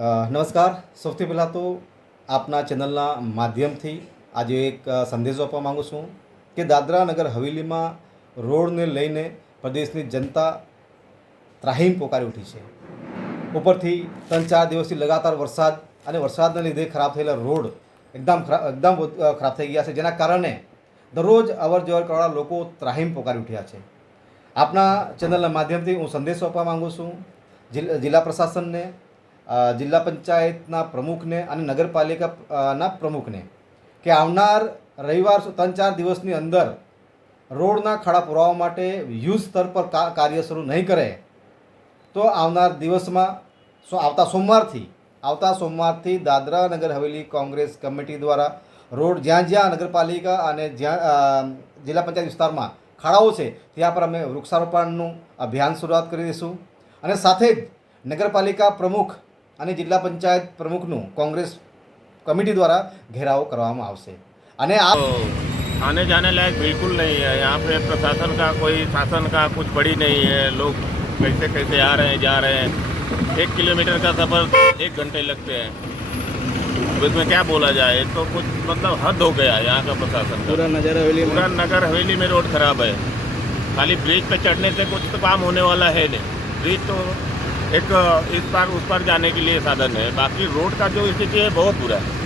નમસ્કાર. સૌથી પહેલાં તો આપના ચેનલના માધ્યમથી આજે એક સંદેશો આપવા માગું છું કે દાદરા નગર હવેલીમાં રોડને લઈને પ્રદેશની જનતા ત્રાહિમ પોકારી ઉઠી છે. ઉપરથી 3-4 દિવસથી લગાતાર વરસાદ અને વરસાદના લીધે ખરાબ થયેલા રોડ એકદમ ખરાબ થઈ ગયા છે, જેના કારણે દરરોજ અવર જવર કરવાળા લોકો ત્રાહિમ પોકારી ઉઠ્યા છે. આપના ચેનલના માધ્યમથી હું સંદેશો આપવા માગું છું જિલ્લા પ્રશાસનને, જિલ્લા પંચાયતના પ્રમુખને અને નગરપાલિકાના પ્રમુખને કે આવનાર રવિવાર 3-4 દિવસની અંદર રોડના ખાડા પુરાવા માટે યુદ્ધ સ્તર પર કાર્ય શરૂ નહીં કરે તો આવનાર દિવસમાં આવતા સોમવારથી દાદરા નગર હવેલી કોંગ્રેસ કમિટી દ્વારા રોડ જ્યાં નગરપાલિકા અને જ્યાં જિલ્લા પંચાયત વિસ્તારમાં ખાડાઓ છે ત્યાં પર અમે વૃક્ષારોપણનું અભિયાન શરૂઆત કરી દઈશું અને સાથે જ નગરપાલિકા પ્રમુખ અને જિલ્લા પંચાયત પ્રमुखનું કોંગ્रेस कमेटी द्वारा घेराव કરવામાં આવશે. અને आने जाने लायक बिल्कुल नहीं है. यहाँ पे प्रशासन का कोई शासन का कुछ बड़ी नहीं है. लोग कैसे कैसे आ रहे हैं, जा रहे हैं. 1 किलोमीटर का सफ़र 1 घंटे लगते हैं. अब इसमें क्या बोला जाए, तो कुछ मतलब हद हो गया यहाँ का प्रशासन का. पूरा नगर हवेली में रोड खराब है. खाली ब्रिज पे चढ़ने से कुछ तो काम होने वाला है नहीं. ब्रिज तो एक इस पार उस पार जाने के लिए साधन है. बाकी रोड का जो स्थिति है बहुत बुरा है.